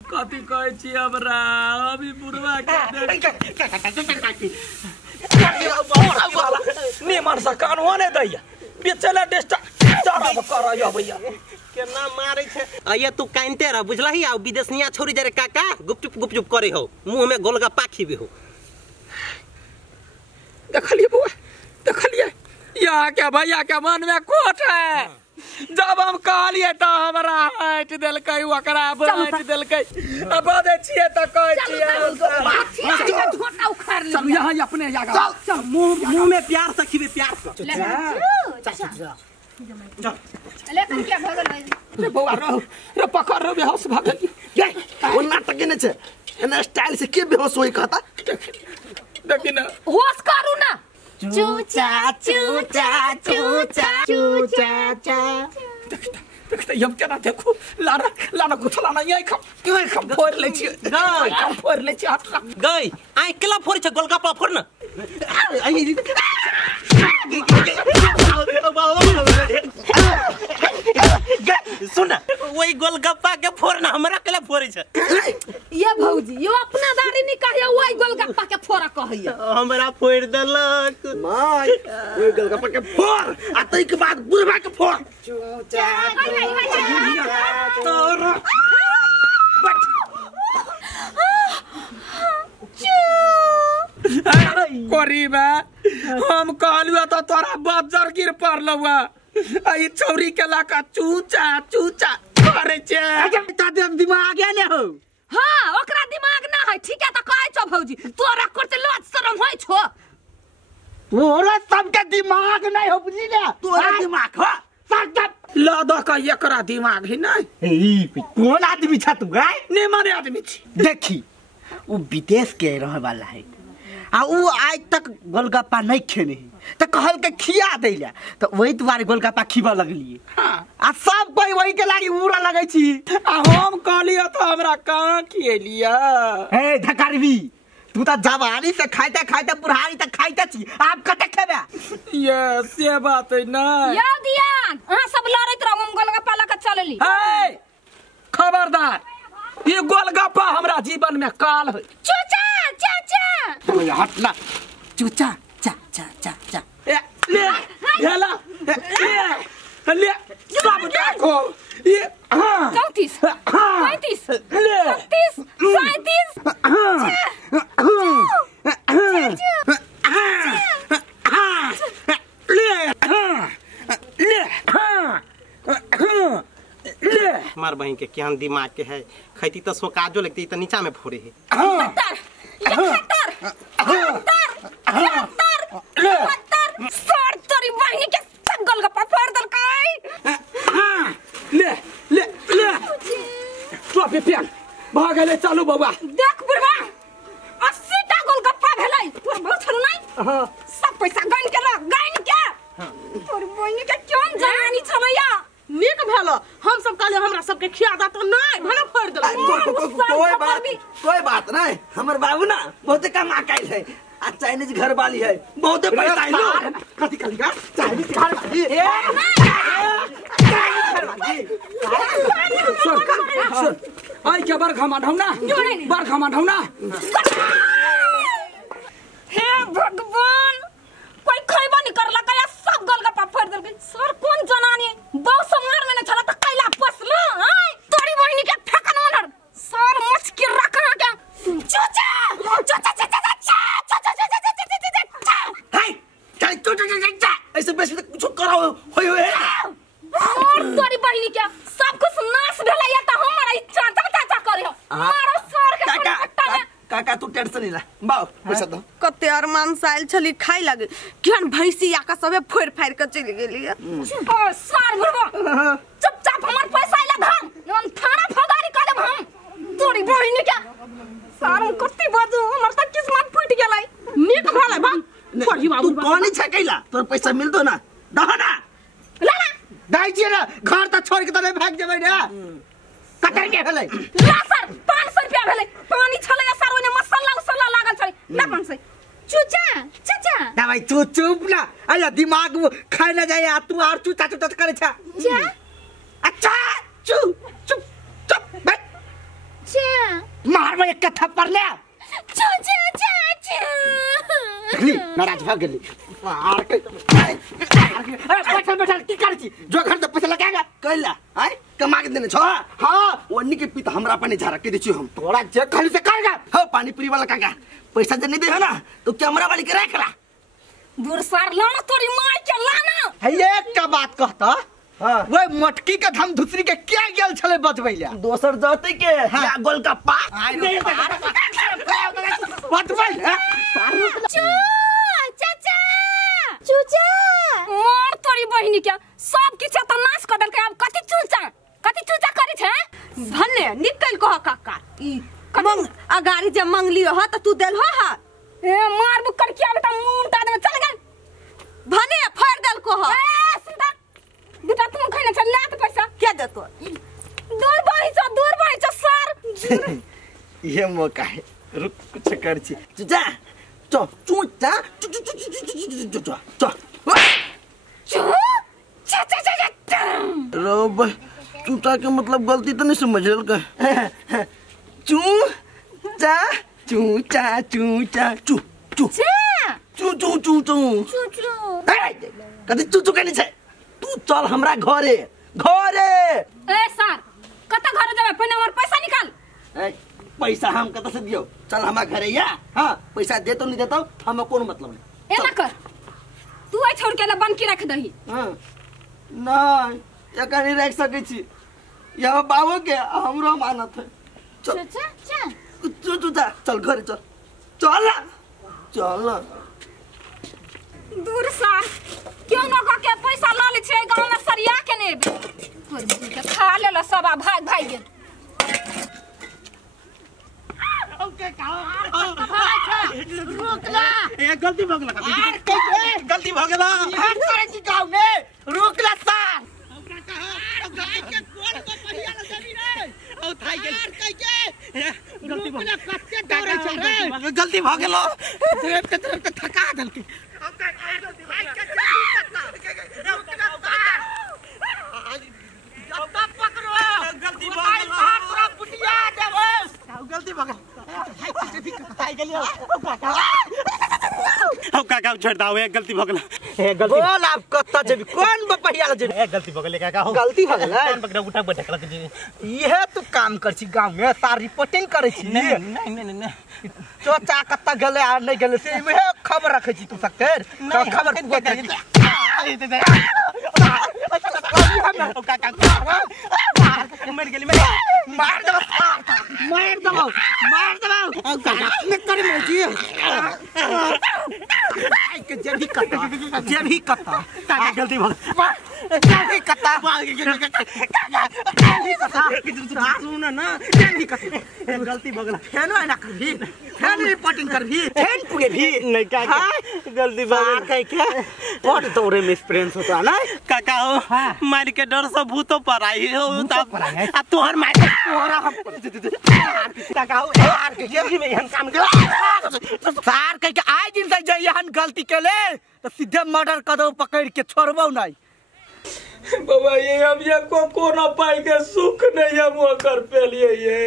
कथी कहै छी हमरा अभी बुढ़वा के ने मानसा कान होने दैया बेचला डेस्टा चारा करया भैया केना मारै छै आया तू कानते रह बुझलही आ विदेशिया छोरी जरे काका गुपचुप करे हो मुंह में गोलगप्पा खीबे हो देखलिए बुआ देखलिए यहाँ क्या भैया के मन में खोट है जब हम कहलिए तो हमरा हट देलकै ओकरा हट देलकै अब दे छिए त कहै छिए झोटा उखाड़ ले चल यहां अपने जागा चल मुंह में प्यार से खीबे प्यार से चल लेकिन क्या भगल रे बौआ रे पकड़ रे बेहोश भ गेल ये ओ नाटक ने छे एना स्टाइल से के बेहोश होई कहता देखि न होश करू ना चूचा चूचा चूचा चूचा चा देखते हम केना देखो लाना गुथलाना यही खम फोड़ ले छी गई खम फोड़ ले छी गई आई केला फोड़ छ गोलगप्पा फोड़ न सुन वही गोलगप्पा के फोड़ न हमरा केला फोड़े छ ये भौजी यो अपना दाढ़ी नहीं कहियो वही गोलगप्पा के फोड़ा कहियो हमरा फोड़ देलक माय ओए गोलगप्पा के फोड़ आ तई के बाद बुढ़वा के फोड़ चूचा तोर करीबा हम कहलुआ तो तोरा बजर गिर पड़लुआ आई चौरी के लाका चूचा चूचा करे छे ताते दिमाग है ने हो हां ओकरा दिमाग ना है ठीक है त कहै छ भौजी तोरा करते लाज शरम होय छो तोरा सबके दिमाग नहीं हो बुझली ने तोरा दिमाग हो सब लदा का एकरा दिमाग ही नहीं ए कौन आदमी छ तू गाय ने माने आदमी छी देखी वो विदेश के रहे वाला है आ वो आज तक गोलगप्पा नहीं खेने तो कहल के खिया दैला तो वही तुम्हारे गोलगप्पा खिबा लगलिए आ सब कोई वही के लागी उड़ा लगै छी आ हम कहलियो तो हमरा कहां खिएलिया ए धकारवी तू तो जवानी से खाइते खाइते बुढ़ारी तक खाइते छी आप कते खेबे ये से बात है ना यो दियान हां सब लड़ैत रहम गोलगप्पा लक चलली हे खबरदार ये गोलगप्पा हमरा जीवन में काल है चूचा चाचा तू हटना चूचा चा चा चा चा ले हेला ले सब देखो ये हां 34 35 ले 36 मार बहन के क्या दिमाग के है खैती तो सोकाजो लगती तो नीचा में फोड़े है सर तोरी बहनी के सब गोलगप्पा फोड़ दल kai ले ले ले तो पेपियन भागले चलो बाबा देख बुढ़वा 80 टा गोलगप्पा भेलै तोर बहुत छल नहीं सब पैसा गन के ल गन के तोरी बहनी के कोन जवानी छलैया नीक भेलो हम सब कहले हमरा सब के खिया दा तो नहीं भला फोड़ देला कोई बात नहीं हमर बाबू ना बहुते कमा काइल है आ चाइनीज घर वाली है बहुते पैसा है लो कथि कथि का चाइनीज घर वाली सुन आई के बार घमाढौना बार घमाढौना हे भगवान कोई खैबा नहीं करला कया सब गोलगप्पा फोड़ देल सर कोन जनानी बहु समार में न छला त कैला पसलो हाय तोरी बहनी के ठकन ओनर सर मच के रखा के चूचा चूचा चूचा हाय चाइ चूचा ऐसे बेसी कुछ करो होय होय और तोरी बहनी के सब कुछ नाश भेला या त हमरा इच्छा चाचा करे मारो सर के पट्टा में काका तू टेंशन नहीं ले बाओ पैसा दो कते अरमान साइल छली खाइ लागे केहन भैंसी आका सबे फोड़ फाड़ के चली गेली ओ सर भरबो चुपचाप हमर पैसा ले धम हम थाना फौदारी कर देब हम तोरी बहनी के सारम कत्ती बाजू हमर त किस्मत फूट गेलै नीक भेलै बा पढ़ी बाबू तू कोनी छकैला तोर पैसा मिलतो ना दहना ला ला दाइ जे ना घर त छोड़ के त भाग जेबै ना कतै के भेलै ला सर 500 रुपया भेलै पानी छलै सर ओने मसाला लागल छलै ना 500 चूचा चाचा ना भाई तू चुप ना अरे दिमाग खाइ ना जाए तू और चूचा चूचा करे छ जा अच्छा चुप चुप चुप बैठ मार में एक थप्पड़ ले देखली नाराज भाग गेली मार के बैठल बैठल की कर छी जो घर तो पैसा लगाएगा कहला आय कमा के देने छ हां ओन्नी के पिता हमरा पानी झारा के देछि हम तोरा जे खाली से करेगा हो पानी पूरी वाला काका पैसा जे नहीं दे हो ना तो कैमरा वाली के रखला दूर सार लाना तोरी मार के लाना है एक का बात कहता हां वो मटकी के धम धुसरी के क्या गेल छले बचबैला दोसर जाते के या गोलगप्पा बचबै चूचा मार तोरी बहिनी के सब किछ त नाश कर देलकै अब कथि चूचा करै छै भन्ने निकल कह काका ई मंग अगारी जे मंगलियो ह त तू देल ह ए मार बुकर के आबे त मुंह उठा दे चल गए भने फाड़ देल कह ए सीधा दुटा तुम खैले छ लात पैसा के देतो दूर बाई छ सर ये मौका है रुक कुछ कर छी चूचा चो चूचा रोब चूचा के मतलब गलती तो नहीं समझ रहा का चूचा चूचा चूचा चू चू चू चू चू चू कदी चू कहनी छै तू चल हमरा घरे घरे ए सर कत घर जाबे पहले हमर पैसा निकाल पैसा हम कत से दियो चल हमरा घरे या हां पैसा दे तो नहीं देता हम कोन मतलब नहीं एना कर तू आई छोड़ के ला बनकी रख दही हां नहीं एका नहीं रख सकै छी यह बाबू के हमरो मानत है चल चल चल घरे चल चल चल दूर सार क्यों न का के पैसा ल ले छै गांव में सरिया के ने खा लेला सब भाग गेल ओके रुकला ए गलती भ गेला गलती भ गेला हाथ करे छी गांव में रुकला सार के कोन को पहिया ल जमी रे औ थाई गेल गलती भ गेला कच्चे डरे छै रे गलती भ गेलो देव के तरफ थका देलके गलती भ काका छोड़ दाओ एक गलती भ गेल बोल आप कत्ता जेबी कोन बपहिया ल जेबी गलती भ गेल काका हो गलती भ गेलै कान पकड़ा उठा बैठकला के इहे तू काम कर छी गांव में सार रिपोर्टिंग करे छी नहीं चोचा कत्ता गेले आ नहीं गेले से इहे खबर रखे छी तू सकते खबर काका मर गेली मार दो ने करे मौजी के जे भी कत्ता काका गलती भ जे कत्ता सुन ना जे भी कत्ता गलती भ गेल फेनो ना करभी फेन रिपोर्टिंग करभी फेन पुगे भी नहीं काका गलती भ गेल कह के बड़ दौरे में एक्सपीरियंस होता ना काका हो मार के डर से भूतो पर आई हो तब आ तोहर मार तोरा हम काका हो यार के भी में हम काम कर सार कह के आइ दिन से जे यहन गलती केले तो सीधे मर्डर कर दो पकड़ के छोड़बो नहीं बाबा ये हम ये को ना पाई के सुख नहीं हम कर पे लिए ये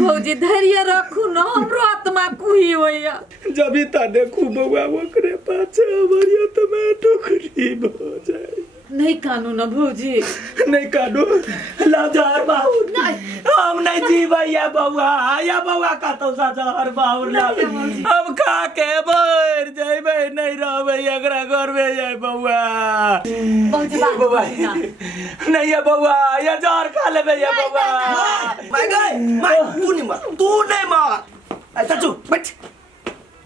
भौजी धैर्य रखू न हमरो आत्मा कुही होया जब ही ता देखू बाबा वो करे पाछे हमारी आत्मा टुकड़ी हो जाए नहीं कानू न भौजी नहीं कानू लाजार बाबू नहीं हम नहीं जी भैया बउआ या बउआ का तो साजार बाबू हम खा के मर जाइबे नहीं रहबे एकरा घर में जाए बउआ भौजी बउआ नहीं है बउआ या जार खा लेबे या बउआ मैं गए मैं तू नहीं मार ऐसा चुप बैठ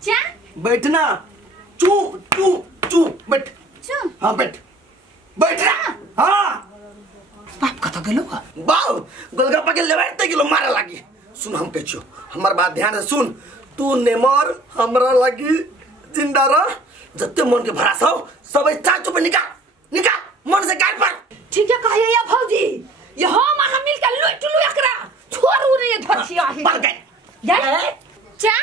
क्या बैठना चू चू चू बैठ हां बैठ बैठना हां बाप कथा गेलो बाऊ गोलगप्पा के लेवाते किलो मारे लागी सुन हम कहछो हमर बात ध्यान से सुन तू ने मर हमरा लागी जिंदा रह जत्ते मन के भरास हो सब चाचू पे निकाल मन से काट पर ठीक है कहिए या भौजी ये हम मिल के लुट एकरा छोड़ू रे धछिया भाग गए क्या